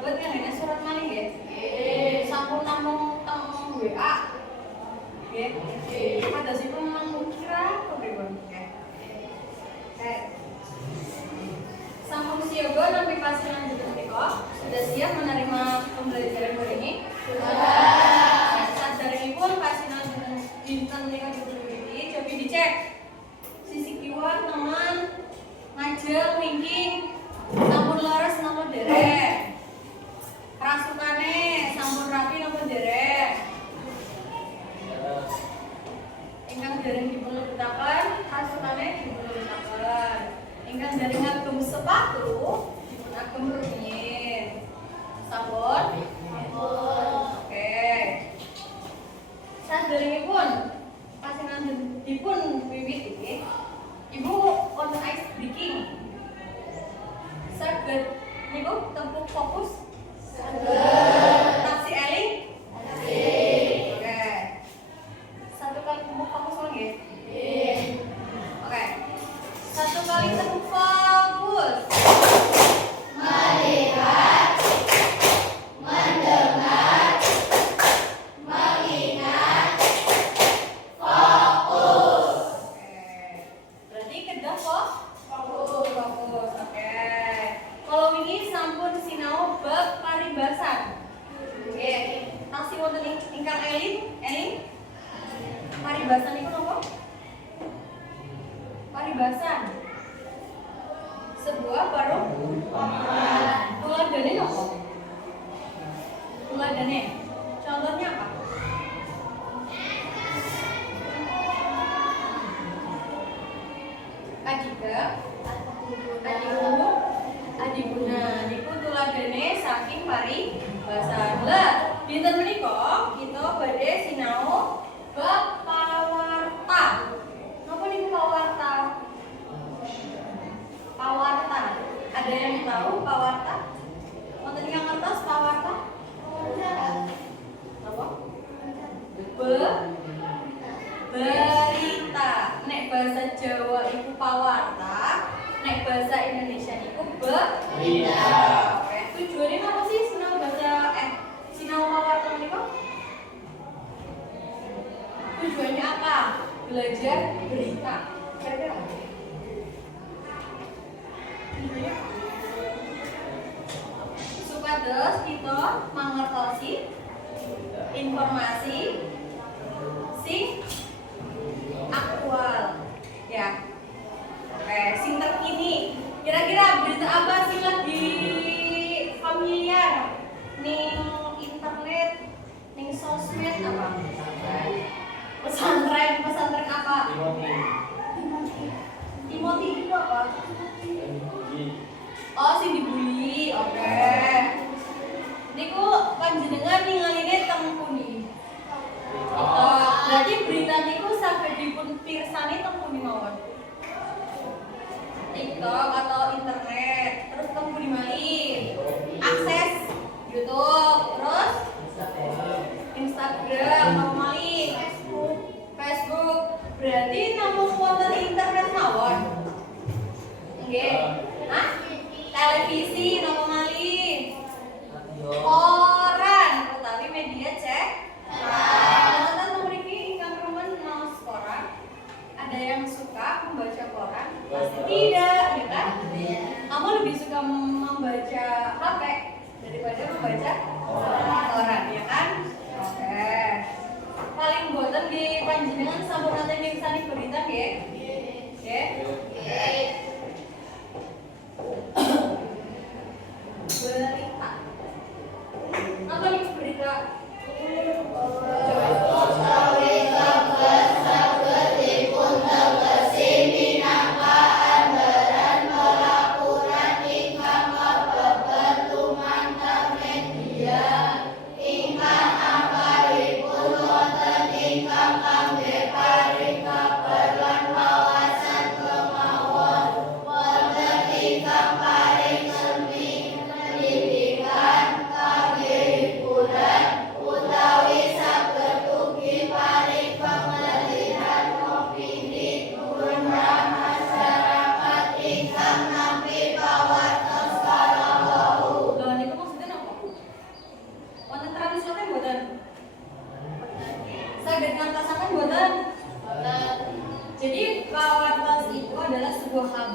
lebet ngene surat malih nggih. Sampun namung teng WA. Nggih. Padosipun mengkira pripun nggih. Sampun siaga nampi pasilanjutipun menika sudah siap menerima pembelajaran hari ini? Sudah. Saderengipun pasilanjutipun dinten menika diwiwiti, coba dicek sisi kiwa teman ngajeng wingking sampun laras napa derek, rasukane sampun rapi napa derek, ingkang dereng dipun lebetaken rasukane dipun lebetaken, ingkang dereng ngagem sepatu dipun agem rumiyin sampun. Oke, saderengipun pasilanjutipun wiwiti Ibu wonten ice breaking. Saged niku tempuk fokus. Saged. Taksi eling? Taksi. Oke. Satu kali tempuk fokus lagi. Nggih. Oke. Satu kali tempuk fokus. Melihat, mendengar, mengingat, fokus. Berarti kedah kok? Fokus. Oke. Kalau ini sampun sinau bab paribasan. Oke. Taksi wonten ingkang eling? Paribasan iku napa? Paribasan. Sebuah perumpamaan. Tuladane napa? Tuladane. Contohnya apa? Adika, adiku, adibuna. Niku tuladane saking paribasan. Lah, dinten menika kita badhe sinau bab pawarta. Napa niku pawarta? Pawarta. Ada yang tahu pawarta? Wonten ingkang ngertos pawarta? Napa? Berita. Nek bahasa Jawa iku pawarta, nek bahasa Indonesia iku berita. Oke, tujuannya apa sih sinau sinau pawarta menika? Tujuannya apa? Belajar berita. Kira-kira apa? Tujuannya apa? Supados kita mangertosi informasi sing aktual ya. Oke, sing terkini. Kira-kira berita apa sih lagi familiar ning internet, ning sosmed apa? Pesantren apa? Timothy itu apa? Oh, sing dibully. Oke. Niku panjenengan ningaline teng pundi? Berarti berita niku saged dipun pirsani teng pundi mawon? TikTok atau internet, terus teng pundi malih? Akses YouTube, terus Instagram, apa malih? Facebook. Berarti namung wonten internet mawon. Nggih. Hah? Televisi napa malih? Koran utawi media cek. Teman-teman mriki ingkang remen maos koran. Ada yang suka membaca koran? Pasti tidak, ya kan? Kamu lebih suka membaca HP daripada membaca koran, ya kan? Oke. Paling boten di panjenengan sampun nate mirsani berita nggih? Nggih. Berita. Apa nih berita?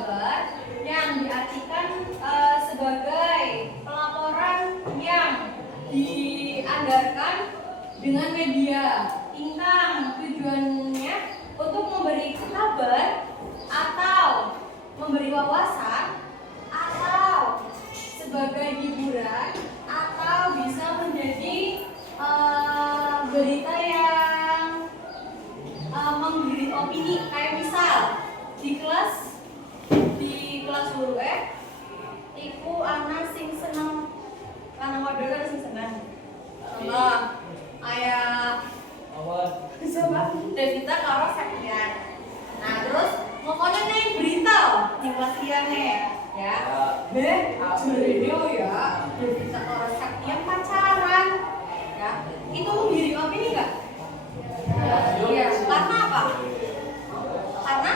kabar yang diartikan sebagai pelaporan yang dianggarkan dengan media ingkang tujuannya untuk memberi kabar atau memberi wawasan atau sebagai hiburan atau bisa menjadi berita yang menggiring opini. Kayak misal di kelas guru iku ana sing seneng ana model sing seneng. Contoh kayak siapa? Devita karo Septian. Nah, terus pokoknya nih berita di kelas dia nih ya. Video ya, Devita karo Septian pacaran. Ya, itu menggiring opini enggak? Iya, karena apa? Karena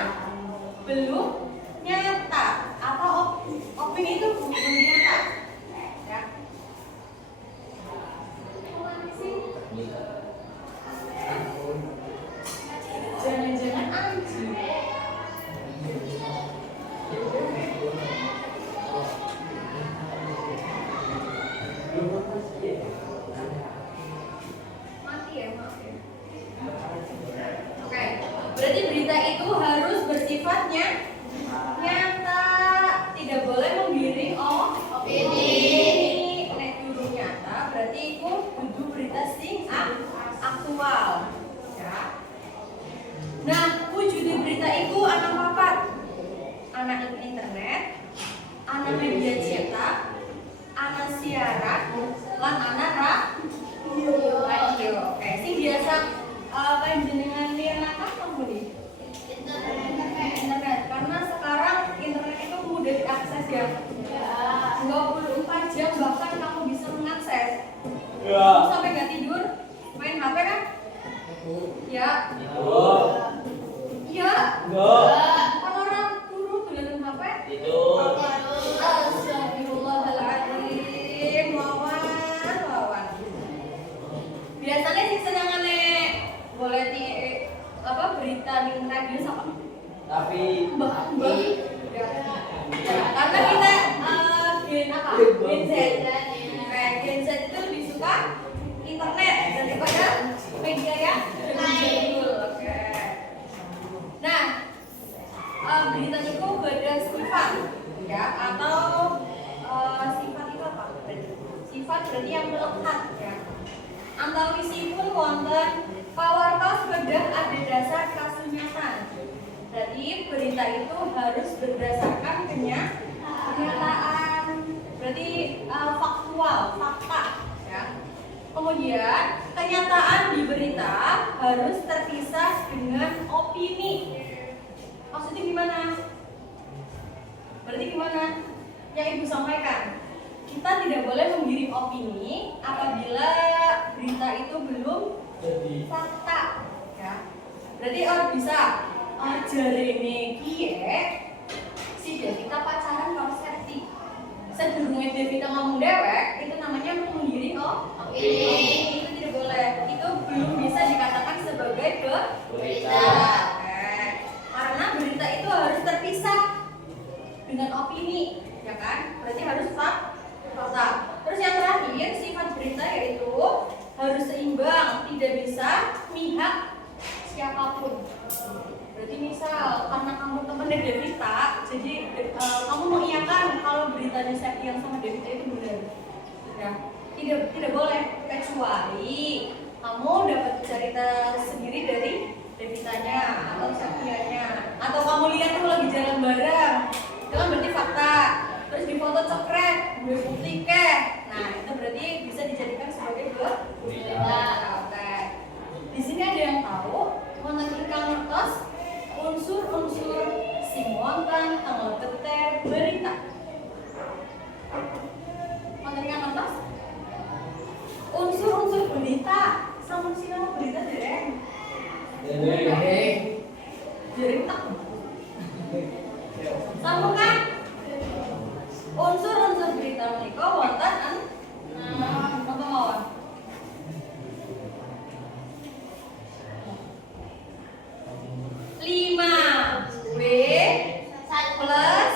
belum nyata atau opini itu belum nyata. Ya. Jangan-jangan anjing. Mati ya, maaf ya. Oke, berarti berita itu harus bersifatnya nyata, tidak boleh menggiring opini. Nek kudu nyata, berarti itu kudu berita sing aktual. Ya. Nah, wujud berita itu anak papat, anak internet, anak media cetak, anak siaran, lan anak radio. Oke, sing biasa panjenengan lihat apa nih? Internet. Karena sekarang internet itu mudah diakses ya. 24 jam bahkan kamu bisa mengakses. Kamu sampai nggak tidur main HP kan? Ya. Iya. Kan orang turun tulisan HP. Tidur. Astagfirullahaladzim. Wawan. Biasanya sih senangannya boleh di berita di radio sama. Tapi ya. Karena kita Gen Z. Gen Z itu lebih suka internet daripada media yang jadul. Oke. Nah, berita itu beda sifat ya, atau sifat itu apa? Sifat berarti yang melekat ya. Antawisipun wonten pawartos kedah ada dasar kasunyatan. Jadi berita itu harus berdasarkan kenyataan. Berarti faktual, fakta ya. Kemudian kenyataan di berita harus terpisah dengan opini. Maksudnya gimana? Berarti gimana? Yang Ibu sampaikan, kita tidak boleh menggiring opini apabila berita itu belum fakta ya. Berarti bisa jarene kiye si Devita pacaran karo Septi. Sedurunge Devita ngomong dewek itu namanya menggiring opini. Itu tidak boleh. Itu belum bisa dikatakan sebagai berita. Karena berita itu harus terpisah dengan opini, ya kan? Berarti harus fakta. Terus yang terakhir, sifat berita yaitu harus seimbang, tidak bisa mihak siapapun. Berarti misal karena kamu temannya Devita, jadi kamu mengiyakan kalau beritanya Septian sama Devita itu benar. Ya, tidak boleh, kecuali kamu dapat cerita sendiri dari Devitanya atau Septiannya, atau kamu lihat tuh lagi jalan bareng, itu kan berarti fakta. Terus di foto cekret, gue putih keh. Nah, itu berarti bisa dijadikan sebagai berita. Oke. Di sini ada yang tahu wonten ingkang ngertos unsur-unsur sing wonten tanggal teter berita. Wonten ingkang ngertos? Unsur-unsur berita. Sampun sinau berita dereng. Dereng tak. Sampun kan? Unsur-unsur berita menika wonten napa mawon? 5 W plus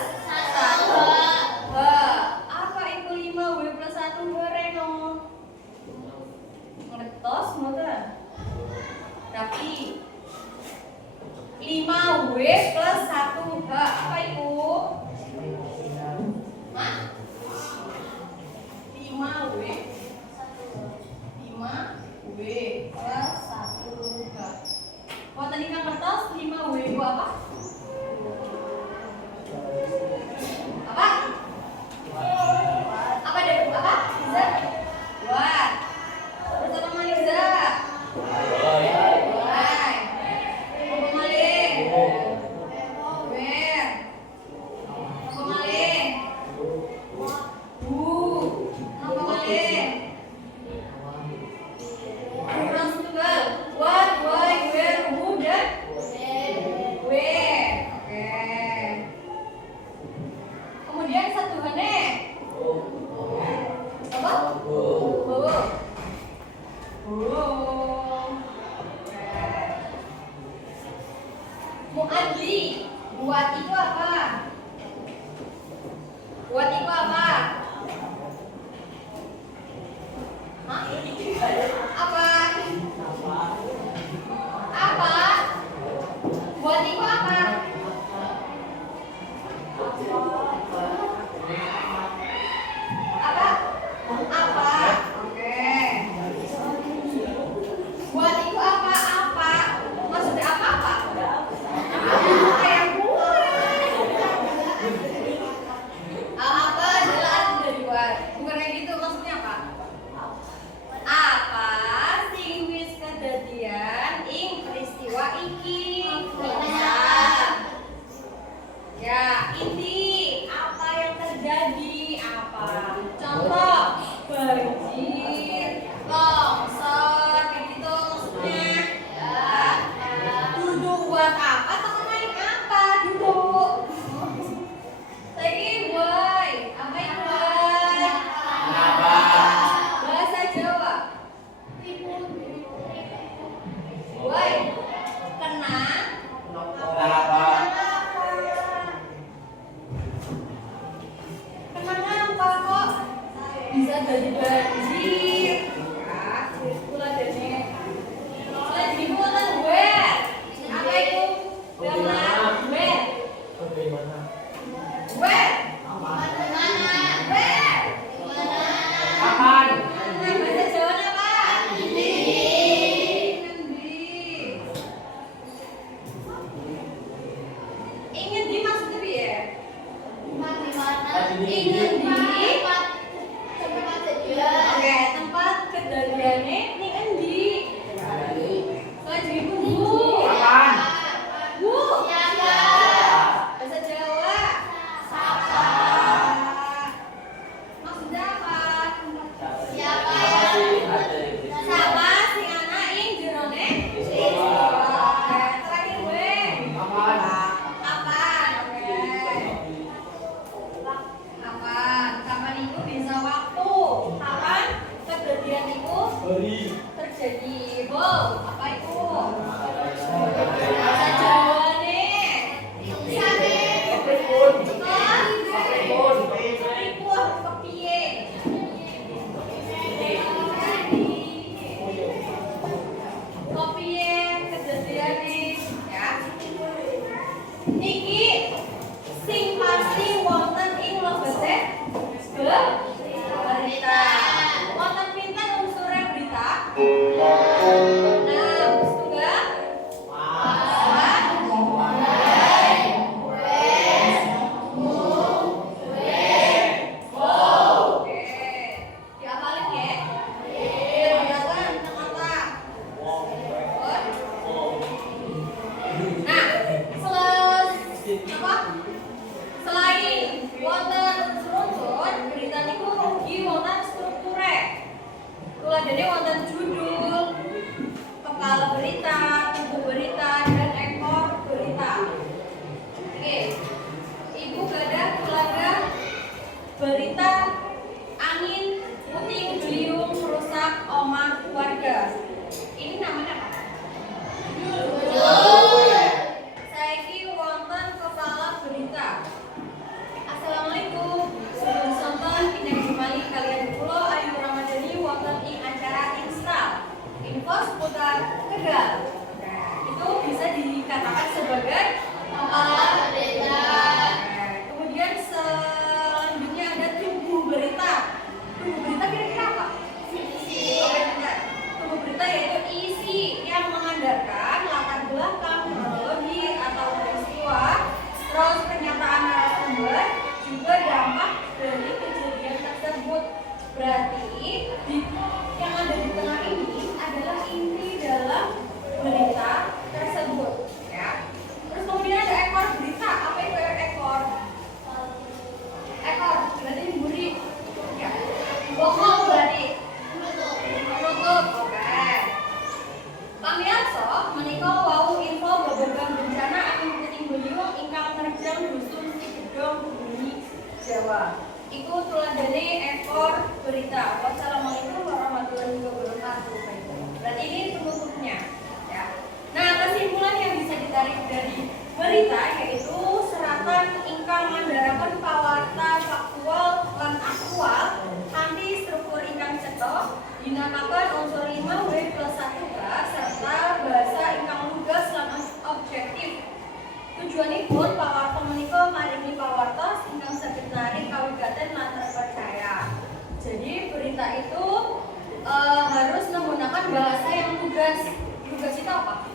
terjadi apa? Contoh, banjir, longsor, kayak gitu maksudnya. Ya. Duduk buat apa? Teman main apa? Duduk. Lagi boy, apa yang boy? Bahasa Jawa. Boy, kena. Kenapa kok bisa jadi banjir? Ya, itulah dene. Lagi buatan gue. Apa itu? Gambar gue. Gue. Mana? Gue. Kapan? Bahasa Jawa apa? Endi. Ingin di maksudnya piye? Ingin di oke, tempat kejadiannya ning endi? Lagi Bu. Kapan? Bu. Bahasa Jawa. Maksudnya apa? Siapa sing ana ing jerone? Oke, terakhir gue. Kapan? Kapan? Oke. Kapan itu bisa waktu. Kapan kejadian itu terjadi? Wow, apa itu? Bahasa Jawa nih. Pripun kepiye? Kepiye kejadiane ya? Niki sing pasti wonten ing lebete berita. Wonten pinten unsure berita? 6. Setunggal? Oke. Diapalin ya? Diapalin tengah-tengah. Nah, selain wonten unsur-unsur berita niku ugi wonten strukture. Tuladhane wonten judul, kepala berita, tubuh berita, dan ekor berita. Oke. Ibu gadah tuladha berita angin puting beliung merusak omah warga. Ini namanya apa? Saiki wonten kepala berita. Assalamualaikum. Sebelum sonton pindah kembali kalian kula Ayu Ramadhani wonten ing acara Install info seputar Tegal. Nah, itu bisa dikatakan sebagai kepala berita. Kemudian selanjutnya ada tubuh berita. Tubuh berita kira-kira apa? Oke, benar. Tubuh berita yaitu isi yang mengandalkan latar belakang kronologi atau peristiwa, terus pernyataan narasumber, juga dampak dari kejadian tersebut. Berarti yang ada di tengah ini adalah inti dalam berita tersebut, ya. Terus kemudian ada ekor berita. Apa itu ekor? Ekor berarti buri, ya. Bokong berarti menutup. Oke. Pamirsa, menika wau info babagan bencana angin puting beliung ingkang nerjang dusun Cigedong Bumi Jawa. Iku tuladhane ekor berita. Wassalamualaikum warahmatullahi wabarakatuh. Berarti ini penutupnya, ya. Nah, kesimpulan yang bisa ditarik dari berita yaitu seratan ingkang ngandharaken pawarta faktual lan aktual kanthi struktur ingkang cetha ginakaken unsur 5W+1K serta bahasa ingkang lugas lan objektif. Tujuanipun pawarta menika maringi pawartos ingkang saged narik kawigaten lan terpercaya. Jadi berita itu harus menggunakan bahasa yang lugas. Lugas itu apa?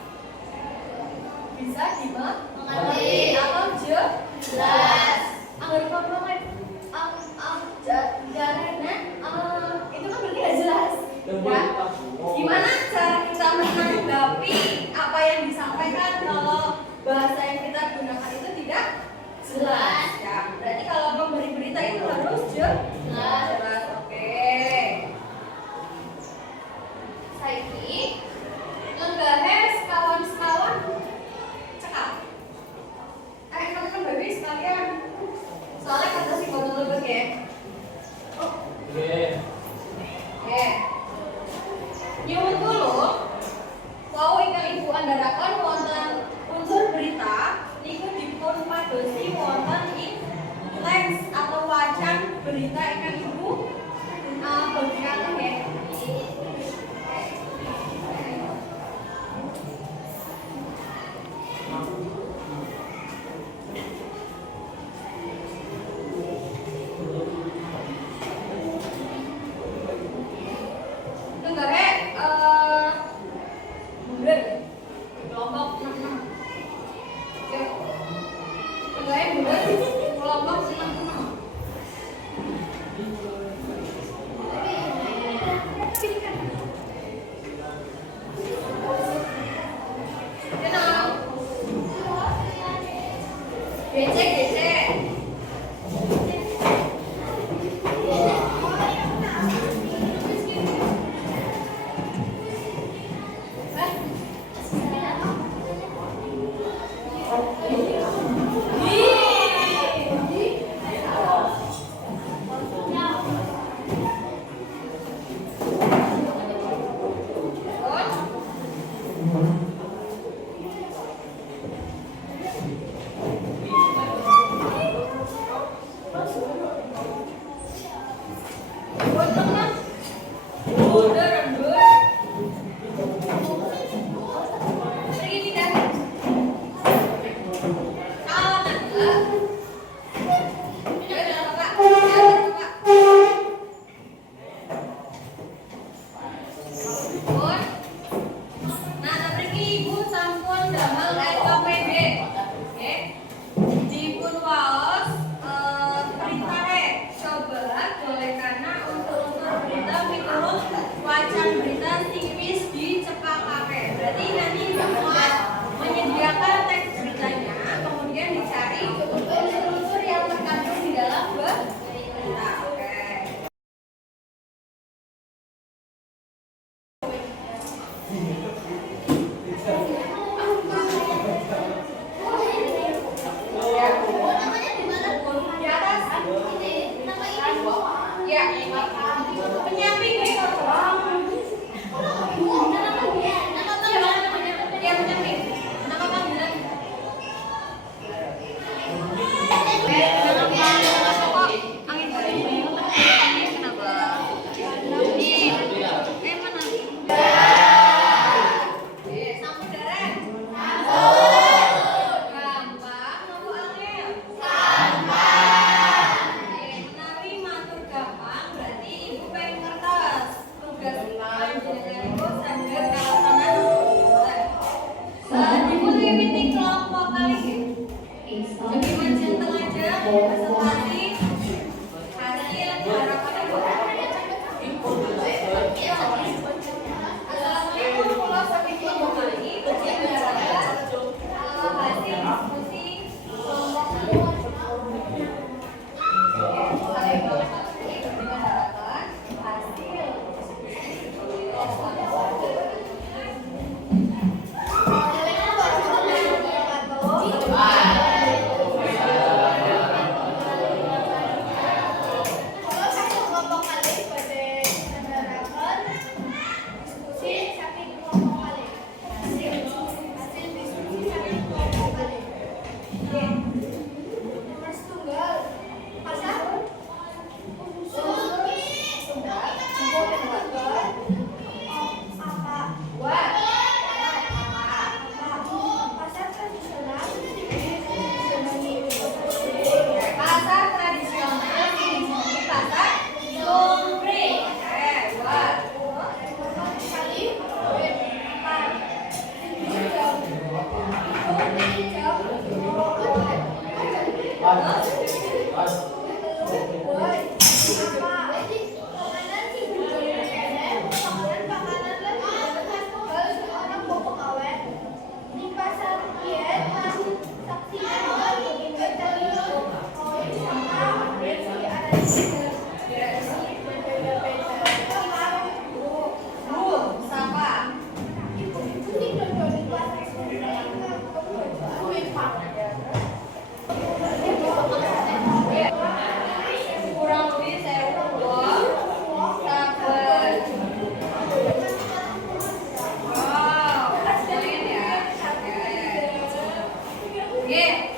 Bisa dimengerti atau jelas. Angger kompromen jarene itu kan berarti nggak jelas. Ya. Gimana cara kita menanggapi apa yang disampaikan kalau bahasa yang kita gunakan itu tidak jelas? Ya, berarti kalau pemberi berita itu berita ikan ibu bagi kakak ya. Bulan kelompok 66. Yuk. Tengahnya bulan kelompok 66. Kenal. Becek, becek.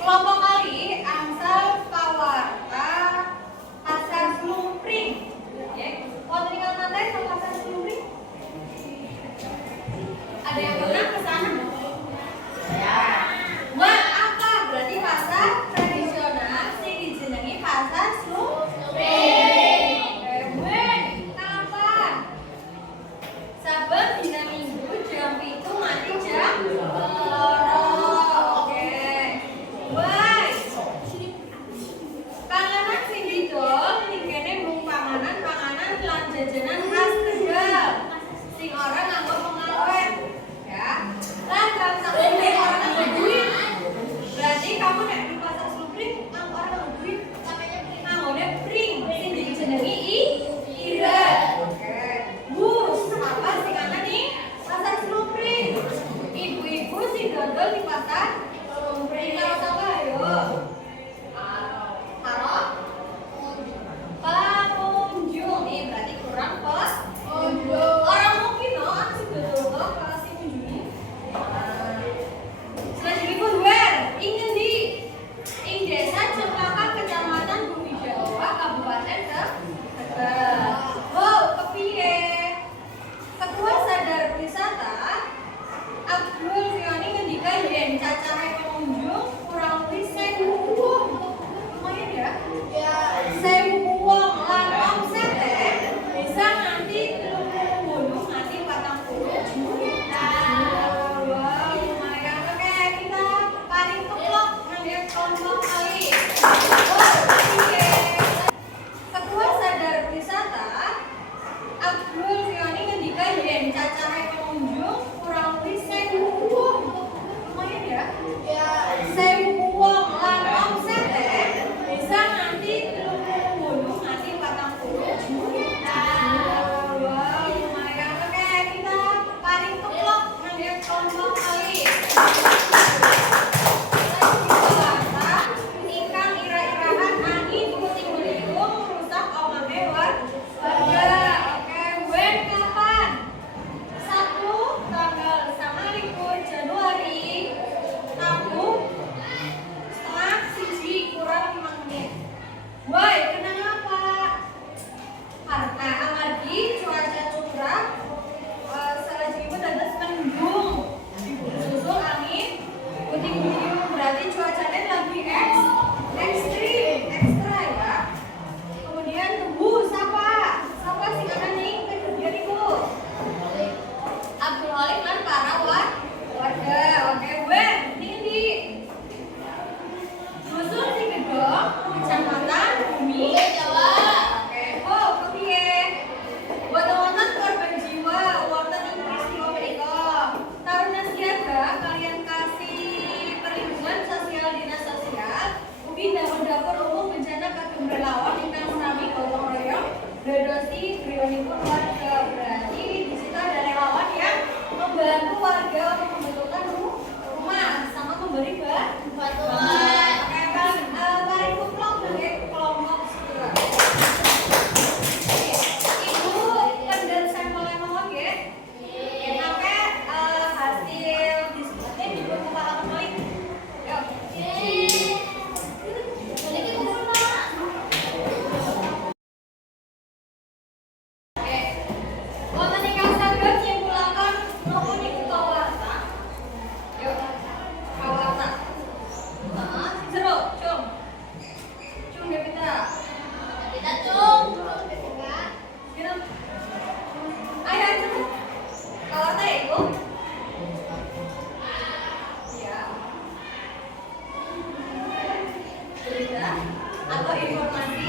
Kelompok kali Angsal Pawarta Pasar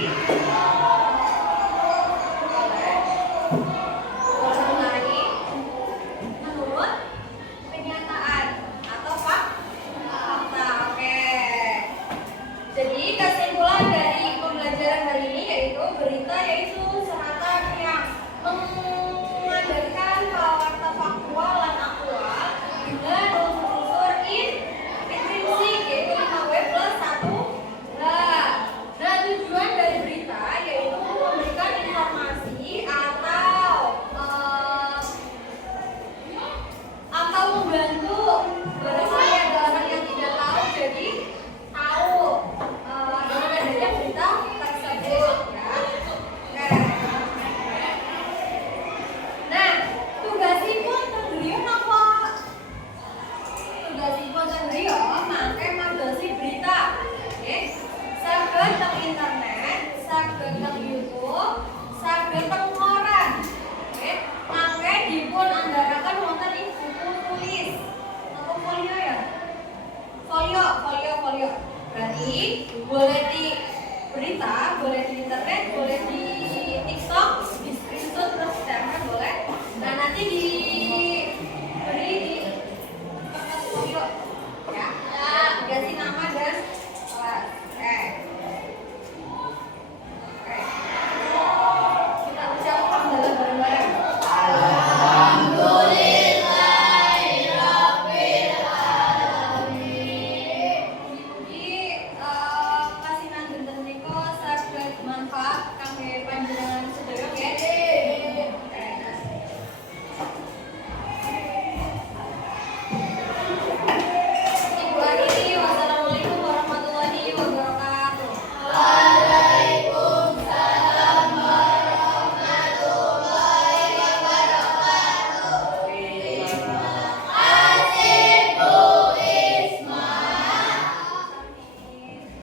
Boleh mulai menurut kenyataan atau fakta. Oke. Jadi kesimpulan dari pembelajaran hari ini yaitu berita yaitu seratan yang mengandalkan fakta faktual dan aktual dengan unsur-unsur intrinsik yaitu 5W plus 1H. Nah, tujuan dari berita yaitu memberikan informasi atau membantu barangkali ada orang yang tidak tahu jadi tahu dengan adanya berita tersebut ya. Oke. Nah, tugasipun tenggerion apa? Tugasipun tenggerion mangke madosi berita. Oke. Saged teng internet, saged teng YouTube, saged teng koran. Oke. Mangke dipun andharaken wonten ing buku tulis. Apa folio ya? Folio. Berarti boleh di berita, boleh di internet,